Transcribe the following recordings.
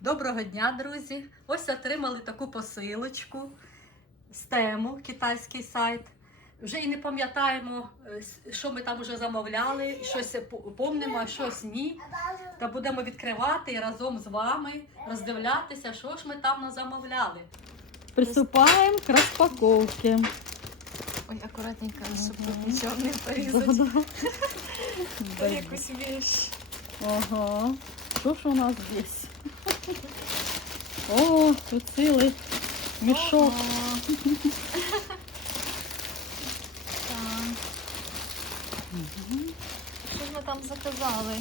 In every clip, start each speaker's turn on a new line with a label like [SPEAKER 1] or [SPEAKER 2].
[SPEAKER 1] Доброго дня, друзі! Ось отримали таку посилочку з тему китайський сайт. Вже і не пам'ятаємо, е, що ми там вже замовляли, щось по- помнимо, а щось ні. Та будемо відкривати і разом з вами роздивлятися, що ж ми там замовляли. Приступаємо к розпаковці.
[SPEAKER 2] Ой, акуратненько, щоб тут нічого не порізати. Якусь віч.
[SPEAKER 1] Ага. Що ж у нас здесь? О, тут цілий мішок.
[SPEAKER 2] Що ж ми там заказали?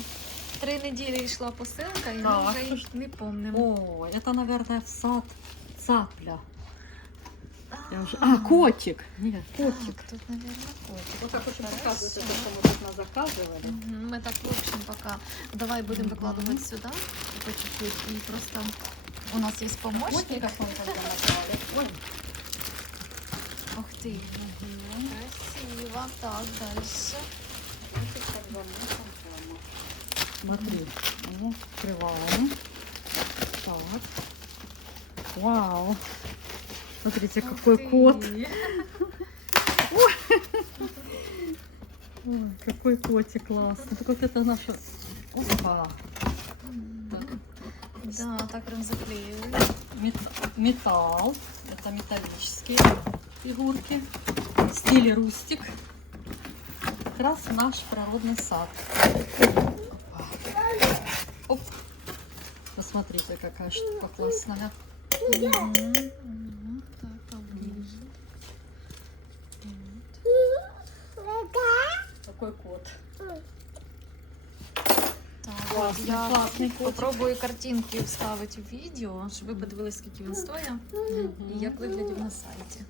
[SPEAKER 2] Три неділі йшла посилка, і ми
[SPEAKER 1] Так,
[SPEAKER 2] вже
[SPEAKER 1] що
[SPEAKER 2] їх не помнимо.
[SPEAKER 1] О, это, наверное, в сад цапля. Я вже... А, котик. Ні, котик.
[SPEAKER 2] Так, тут, мабуть, котик.
[SPEAKER 1] Вот так очень
[SPEAKER 2] Хорошо.
[SPEAKER 1] показывает, то, что мы тут назаказывали.
[SPEAKER 2] Мгм, Ми так, в общем, пока. Давай будемо
[SPEAKER 1] Мгм.
[SPEAKER 2] викладувати сюди по чуть-чуть. І просто у нас є помощник.
[SPEAKER 1] Котика мы тогда назвали. Ой.
[SPEAKER 2] Ух ти. Красиво. Так, далі.
[SPEAKER 1] Котик так замотан прямо. Смотри, ну, открываем. Так. Вау. Смотрите, какой кот. Ой, какой котик классный. Так вот это наша... Опа.
[SPEAKER 2] Да, так прям заклеили.
[SPEAKER 1] Мет- металл. Это металлические фигурки. В стиле рустик. Как раз наш природный сад. Оп. Посмотрите, какая штука классная.
[SPEAKER 2] Мгм, мгм. Так, поближе. Вот.
[SPEAKER 1] Такой кот.
[SPEAKER 2] Так,
[SPEAKER 1] Классный,
[SPEAKER 2] я
[SPEAKER 1] классный котик.
[SPEAKER 2] попробую картинки вставити в відео, щоб ви подивилися, скільки він стоїть і як виглядів на сайті.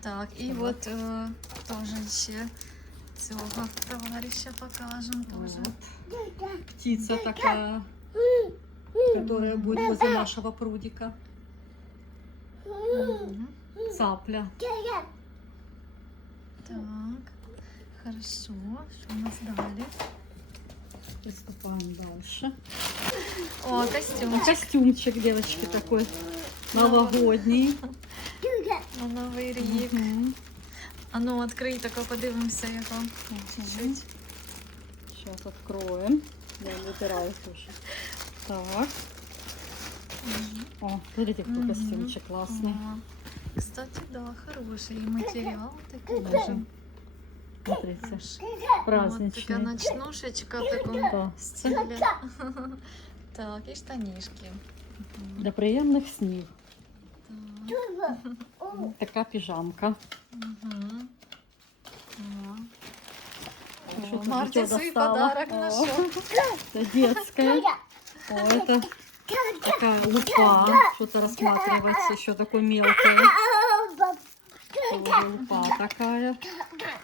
[SPEAKER 2] Так, і от е, теж ще цього товариша покажемо теж.
[SPEAKER 1] Вот. Которая будет возле нашего прудика.
[SPEAKER 2] Мгм.
[SPEAKER 1] Цапля.
[SPEAKER 2] Так, хорошо. Що у нас далі?
[SPEAKER 1] Приступаем дальше.
[SPEAKER 2] О, костюм
[SPEAKER 1] Костюмчик девочки такой новогодний.
[SPEAKER 2] на новий рік.
[SPEAKER 1] Мгм.
[SPEAKER 2] А ну, відкрий тако, подивимося його. Чуть-чуть.
[SPEAKER 1] Сейчас откроем. Я выбираю тоже. Так.
[SPEAKER 2] Мгм.
[SPEAKER 1] О, смотрите, какой
[SPEAKER 2] Мгм.
[SPEAKER 1] костюмчик классный.
[SPEAKER 2] О, Кстати, да, хороший і матеріал такий
[SPEAKER 1] Да.
[SPEAKER 2] дуже.
[SPEAKER 1] Смотрите,
[SPEAKER 2] хороший. От така
[SPEAKER 1] праздничный.
[SPEAKER 2] ночнушечка в такому
[SPEAKER 1] Да.
[SPEAKER 2] стилі. Так, і штанішки.
[SPEAKER 1] Для приємних снів.
[SPEAKER 2] Так.
[SPEAKER 1] Така піжамка.
[SPEAKER 2] Мгм. О.
[SPEAKER 1] Що
[SPEAKER 2] О,
[SPEAKER 1] тут
[SPEAKER 2] Марті
[SPEAKER 1] дитя
[SPEAKER 2] свій
[SPEAKER 1] достала?
[SPEAKER 2] подарок
[SPEAKER 1] О.
[SPEAKER 2] знайшов.
[SPEAKER 1] Это детская. О, это такая лупа. Что-то рассматривать еще такой. Тоже лупа такая.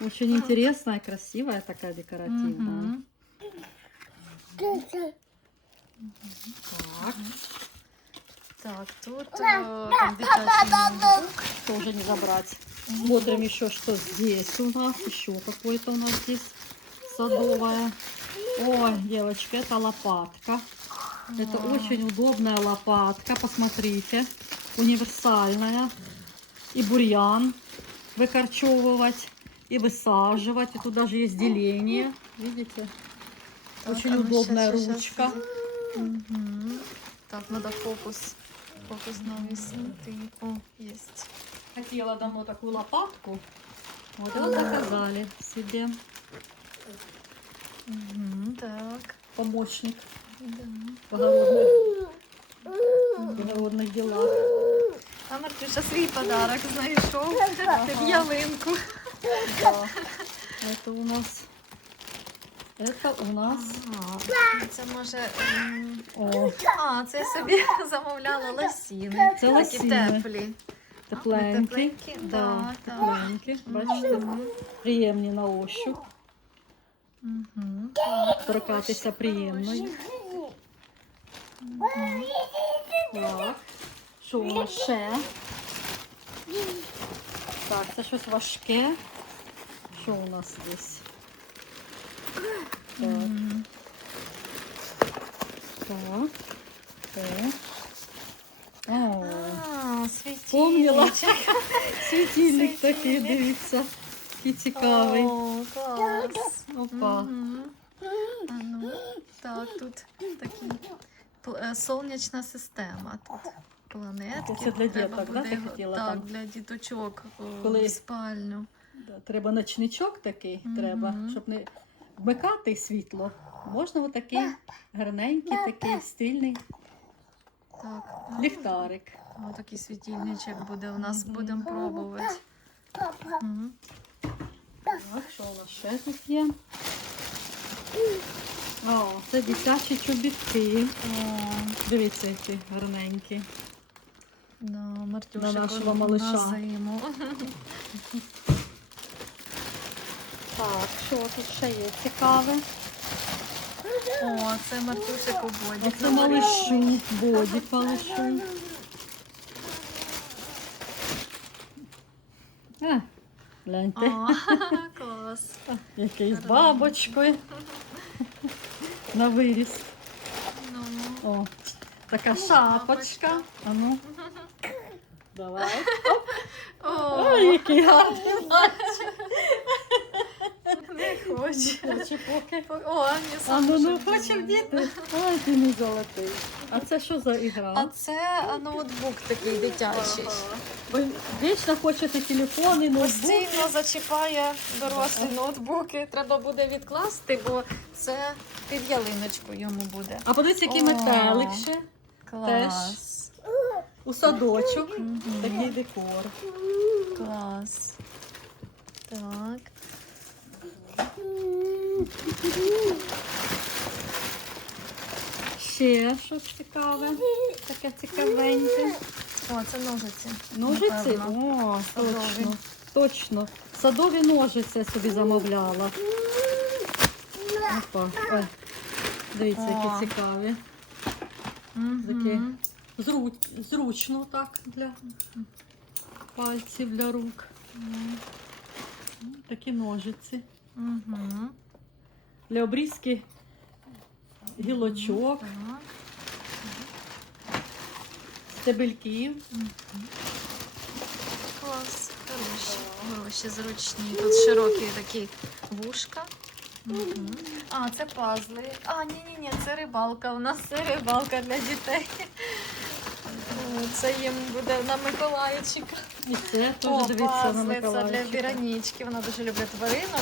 [SPEAKER 1] Очень интересная, красивая такая декоративная.
[SPEAKER 2] Мгм.
[SPEAKER 1] Так,
[SPEAKER 2] Так, тут там ноутбук.
[SPEAKER 1] тоже не забрать. Смотрим еще, что здесь у нас. Еще какой-то у нас здесь садовая. Ой, девочки, это лопатка. Это очень удобная лопатка, посмотрите. Универсальная. И бурьян выкорчевывать, и высаживать. И тут даже есть деление. Видите?
[SPEAKER 2] Так,
[SPEAKER 1] Очень
[SPEAKER 2] а ну,
[SPEAKER 1] удобная
[SPEAKER 2] щас,
[SPEAKER 1] ручка.
[SPEAKER 2] щас. Мгм. Так, надо фокус. Фокус навіснути. О, есть.
[SPEAKER 1] Хотела давно такую лопатку. Вот, вот заказали себе
[SPEAKER 2] Мгм, Так,
[SPEAKER 1] помощник
[SPEAKER 2] да.
[SPEAKER 1] в огородных, в огородных делах.
[SPEAKER 2] А Мартюша свій подарок знайшов під ялинку.
[SPEAKER 1] Да. Это у нас... Это у нас...
[SPEAKER 2] Ага, Це може. м,
[SPEAKER 1] О,
[SPEAKER 2] А, це я собі замовляла лосіни.
[SPEAKER 1] Це
[SPEAKER 2] Такі
[SPEAKER 1] лосіни.
[SPEAKER 2] теплі.
[SPEAKER 1] тепленькі.
[SPEAKER 2] Тепленькі,
[SPEAKER 1] Да,
[SPEAKER 2] да, так.
[SPEAKER 1] тепленькі. Бачите,
[SPEAKER 2] Мгм.
[SPEAKER 1] приємні на ощуп.
[SPEAKER 2] Мгм.
[SPEAKER 1] Торкатися приємно. їх. Так. Що у нас ще? Так, це щось важке. Що у нас здесь? Так.
[SPEAKER 2] Мгм.
[SPEAKER 1] Так. Так. О,
[SPEAKER 2] А,
[SPEAKER 1] Помнила.
[SPEAKER 2] світильничок.
[SPEAKER 1] світильник такий,
[SPEAKER 2] Світильник.
[SPEAKER 1] дивіться. Який цікавий.
[SPEAKER 2] О, клас.
[SPEAKER 1] Опа.
[SPEAKER 2] Мгм. А ну, так, тут такі пл- е, сонячна система. Тут планетки.
[SPEAKER 1] Це для
[SPEAKER 2] Треба
[SPEAKER 1] діток, да,
[SPEAKER 2] буде
[SPEAKER 1] ти хотіла
[SPEAKER 2] Так,
[SPEAKER 1] там?
[SPEAKER 2] для діточок
[SPEAKER 1] Коли-
[SPEAKER 2] в спальню.
[SPEAKER 1] Да, Треба ночничок такий,
[SPEAKER 2] Мгм.
[SPEAKER 1] треба, щоб не вмикати світло. Можна отакий гарненький, такий стильний
[SPEAKER 2] Так.
[SPEAKER 1] ліхтарик.
[SPEAKER 2] Ось такий світильничок буде у нас, будемо пробувати. Мгм.
[SPEAKER 1] Так, що у нас ще тут є? О, це дитячі чобітки.
[SPEAKER 2] О,
[SPEAKER 1] Дивіться, які гарненькі.
[SPEAKER 2] да, Мартюшик
[SPEAKER 1] На нашого малыша.
[SPEAKER 2] на зиму.
[SPEAKER 1] Так, що тут ще є цікаве?
[SPEAKER 2] О, це Мартюшик у боді.
[SPEAKER 1] Оце малишу, бодік малишу. А, гляньте,
[SPEAKER 2] О, клас.
[SPEAKER 1] який з бабочкою. На виріс.
[SPEAKER 2] Ну,
[SPEAKER 1] О, така шапочка. А ну. Давай. Ой, який гарний.
[SPEAKER 2] не хоче.
[SPEAKER 1] Хоче поки.
[SPEAKER 2] О, не
[SPEAKER 1] А ну, ну хоче вдіти. Ой, ти не золотий. А це що за ігра?
[SPEAKER 2] А це а, ноутбук такий дитячий.
[SPEAKER 1] Ви вічно хочете телефони, ноутбуки.
[SPEAKER 2] Постійно зачіпає дорослі ноутбуки. Треба буде відкласти, бо це під ялиночку йому буде.
[SPEAKER 1] А подивіться, який
[SPEAKER 2] О.
[SPEAKER 1] метелик ще.
[SPEAKER 2] Клас.
[SPEAKER 1] У садочок. Такий декор.
[SPEAKER 2] Клас. Так.
[SPEAKER 1] Ще що цікаве. Таке цікавеньке.
[SPEAKER 2] О, це ножиці.
[SPEAKER 1] Ножиці? О,
[SPEAKER 2] Садові.
[SPEAKER 1] точно. Точно. Садові ножиці собі замовляла. Опа. Ой. Дивіться,
[SPEAKER 2] О.
[SPEAKER 1] які цікаві. Такі. Зру... Зручно так для пальців, для рук. Такі ножиці. Для обрізки гілочок,
[SPEAKER 2] Так.
[SPEAKER 1] стебельків.
[SPEAKER 2] Клас. Хороші. Хороші, зручні. Тут широкі такі вушка. Мгм. А, це пазли. А, ні, ні, ні, це рибалка. У нас це рибалка для дітей. О, Це їм буде на Миколаївчика.
[SPEAKER 1] І це теж
[SPEAKER 2] О,
[SPEAKER 1] дивіться на
[SPEAKER 2] пазли, це для
[SPEAKER 1] Миколаївчика.
[SPEAKER 2] Віронічки. Вона дуже любить тваринок.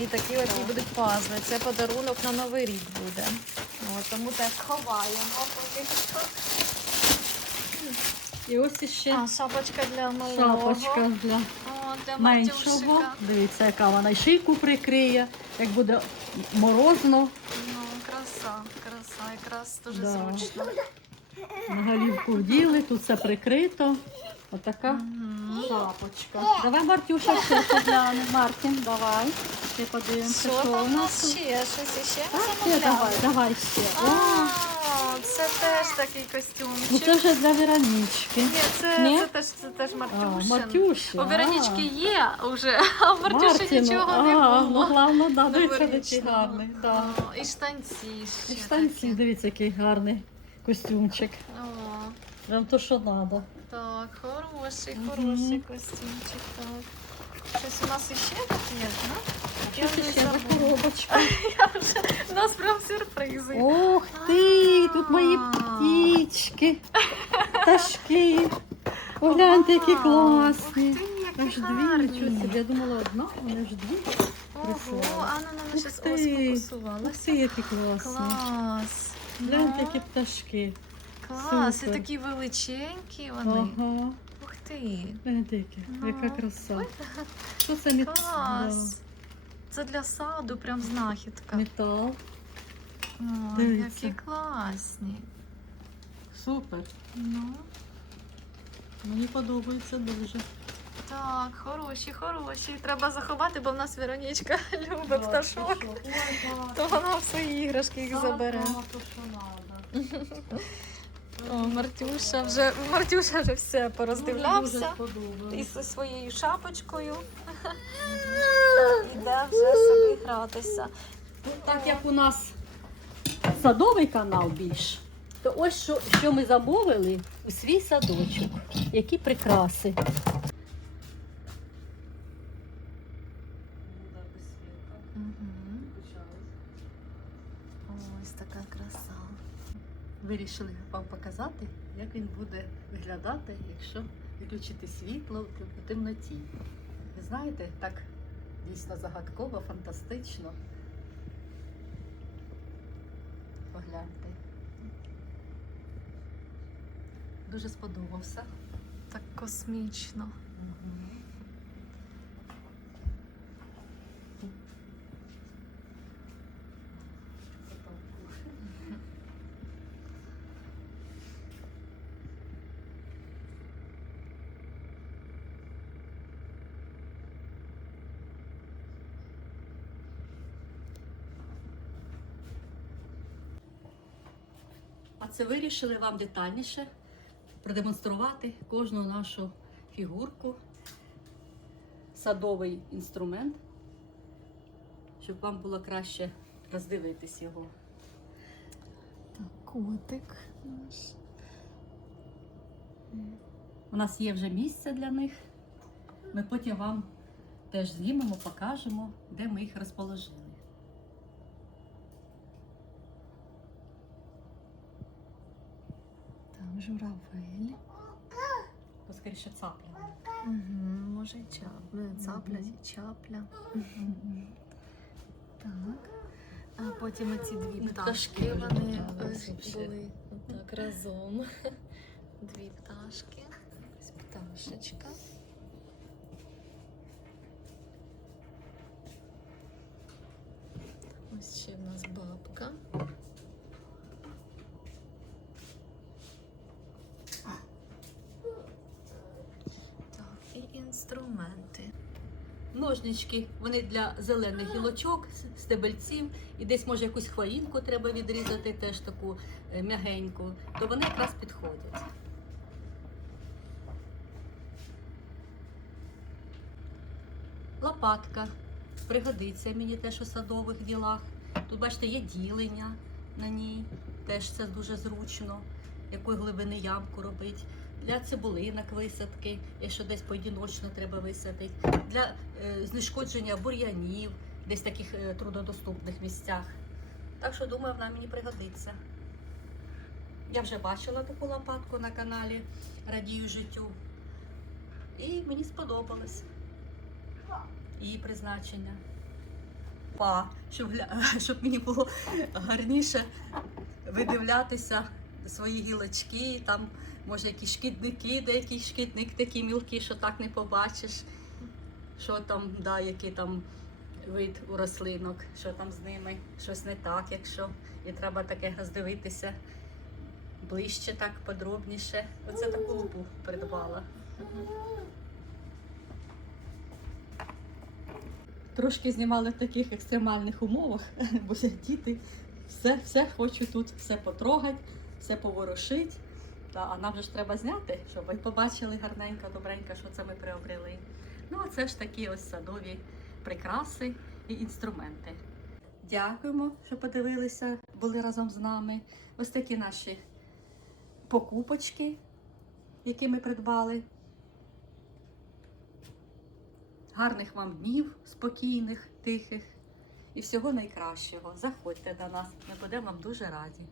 [SPEAKER 2] І такі оці будуть пазли. Це подарунок на Новий рік буде. О, тому так ховаємо поки що.
[SPEAKER 1] І ось іще
[SPEAKER 2] А, шапочка для малого.
[SPEAKER 1] шапочка для
[SPEAKER 2] О, для
[SPEAKER 1] меншого.
[SPEAKER 2] Матюшика.
[SPEAKER 1] Дивіться, яка вона і шийку прикриє, як буде морозно,
[SPEAKER 2] Ну, краса, краса, якраз дуже
[SPEAKER 1] Да.
[SPEAKER 2] зручно.
[SPEAKER 1] на голівку вділи, тут все прикрито. Отака шапочка. Давай, Мартюша, ще поглянемо. Мартін, давай. Ще подивимося,
[SPEAKER 2] Що
[SPEAKER 1] у нас.
[SPEAKER 2] нас ще? Щось іще
[SPEAKER 1] А, ще
[SPEAKER 2] замовляли?
[SPEAKER 1] давай, давай ще. О,
[SPEAKER 2] А, це теж такий
[SPEAKER 1] ну
[SPEAKER 2] костюмчик.
[SPEAKER 1] це вже для Веронічки.
[SPEAKER 2] Ні, це,
[SPEAKER 1] Ні?
[SPEAKER 2] це теж, це теж
[SPEAKER 1] А,
[SPEAKER 2] Мартюшин.
[SPEAKER 1] Мартюші.
[SPEAKER 2] У Веронічки є вже, а в Мартюші
[SPEAKER 1] Мартіну.
[SPEAKER 2] нічого не
[SPEAKER 1] А,
[SPEAKER 2] було.
[SPEAKER 1] Ну, головне, да, дивіться, який
[SPEAKER 2] Новорічного.
[SPEAKER 1] гарний. Да.
[SPEAKER 2] О, І штанці ще
[SPEAKER 1] І штанці,
[SPEAKER 2] такі.
[SPEAKER 1] дивіться, який гарний костюмчик.
[SPEAKER 2] О,
[SPEAKER 1] Прям то, що треба.
[SPEAKER 2] Так, хороший, хороший костюмчик, так. Щось у нас іще тут є, да? Я вже
[SPEAKER 1] ще за
[SPEAKER 2] забула.
[SPEAKER 1] коробочка?
[SPEAKER 2] У нас прям сюрпризи.
[SPEAKER 1] Ох ти, тут мої
[SPEAKER 2] А.
[SPEAKER 1] птічки, пташки. Погляньте, які
[SPEAKER 2] Вау,
[SPEAKER 1] класні.
[SPEAKER 2] Ух ти,
[SPEAKER 1] Аж
[SPEAKER 2] які
[SPEAKER 1] дві,
[SPEAKER 2] гарні.
[SPEAKER 1] нічого собі. Я думала одна, а вони аж дві.
[SPEAKER 2] Ого,
[SPEAKER 1] прислали.
[SPEAKER 2] а ну нам
[SPEAKER 1] Ух
[SPEAKER 2] щас
[SPEAKER 1] ти.
[SPEAKER 2] ось
[SPEAKER 1] Ух ти, які класні.
[SPEAKER 2] Клас.
[SPEAKER 1] Гляньте,
[SPEAKER 2] Ну,
[SPEAKER 1] які пташки.
[SPEAKER 2] Клас, і такі величенькі вони.
[SPEAKER 1] Ага.
[SPEAKER 2] Ух ти.
[SPEAKER 1] Гляньте.
[SPEAKER 2] Ну.
[SPEAKER 1] яка краса. Що це мет...
[SPEAKER 2] Клас. Це для саду прям
[SPEAKER 1] да,
[SPEAKER 2] знахідка.
[SPEAKER 1] метал?
[SPEAKER 2] О,
[SPEAKER 1] Дивіться.
[SPEAKER 2] які класні.
[SPEAKER 1] Супер.
[SPEAKER 2] Ну,
[SPEAKER 1] Мені подобається дуже.
[SPEAKER 2] так, хороші, хороші. Треба заховати, бо в нас Веронічка любить
[SPEAKER 1] Да,
[SPEAKER 2] пташок.
[SPEAKER 1] Ой.
[SPEAKER 2] То вона в свої іграшки їх забере. О, Мартюша вже Мартюша вже все пороздивлявся. із своєю шапочкою. Іде вже собі гратися.
[SPEAKER 1] Так як у нас садовий канал більш, то ось що, що ми замовили у свій садочок. Які прикраси.
[SPEAKER 2] Угу. Ось така краса.
[SPEAKER 1] Вирішили вам показати, як він буде виглядати, якщо виключити світло у темноті. Ви знаєте, так дійсно загадково, фантастично. Погляньте. Дуже сподобався.
[SPEAKER 2] Так космічно.
[SPEAKER 1] А це вирішили вам детальніше продемонструвати кожну нашу фігурку, садовий інструмент, щоб вам було краще роздивитись його.
[SPEAKER 2] Так, котик наш.
[SPEAKER 1] У нас є вже місце для них. Ми потім вам теж знімемо, покажемо, де ми їх розположили.
[SPEAKER 2] Журавель.
[SPEAKER 1] Поскоріше цапля.
[SPEAKER 2] Угу, може і чапля. Цапля чапля. Так. А потім оці дві пташки,
[SPEAKER 1] пташки
[SPEAKER 2] вони ось були так разом. Дві пташки. Ось пташечка. Ось ще в нас бабка. Так, і інструменти.
[SPEAKER 1] Ножнички, вони для зелених гілочок, стебельців, і десь може якусь хвоїнку треба відрізати, теж таку е, м'ягеньку, то вони якраз підходять. Лопатка пригодиться мені теж у садових ділах. Тут, бачите, є ділення на ній, теж це дуже зручно, якої глибини ямку робити. Для цибулинок висадки, якщо десь поодіночно треба висадити, для е, знешкодження бур'янів, десь в таких е, труднодоступних місцях. Так що думаю, вона мені пригодиться. Я вже бачила таку лопатку на каналі Радію життю. І мені сподобалось її призначення. Па, щоб, щоб мені було гарніше видивлятися свої гілочки, там, може, якісь шкідники, деякий шкідник такий мілкий, що так не побачиш, що там, да, який там вид у рослинок, що там з ними, щось не так, якщо і треба таке роздивитися ближче, так подробніше. Оце таку лупу придбала. Трошки знімали в таких екстремальних умовах, бо діти все, все хочуть тут все потрогати, все поворушити. Та, а нам же ж треба зняти, щоб ви побачили гарненько, добренько, що це ми приобрели. Ну, а це ж такі ось садові прикраси і інструменти. Дякуємо, що подивилися, були разом з нами. Ось такі наші покупочки, які ми придбали. Гарних вам днів, спокійних, тихих і всього найкращого. Заходьте до нас, ми будемо вам дуже раді.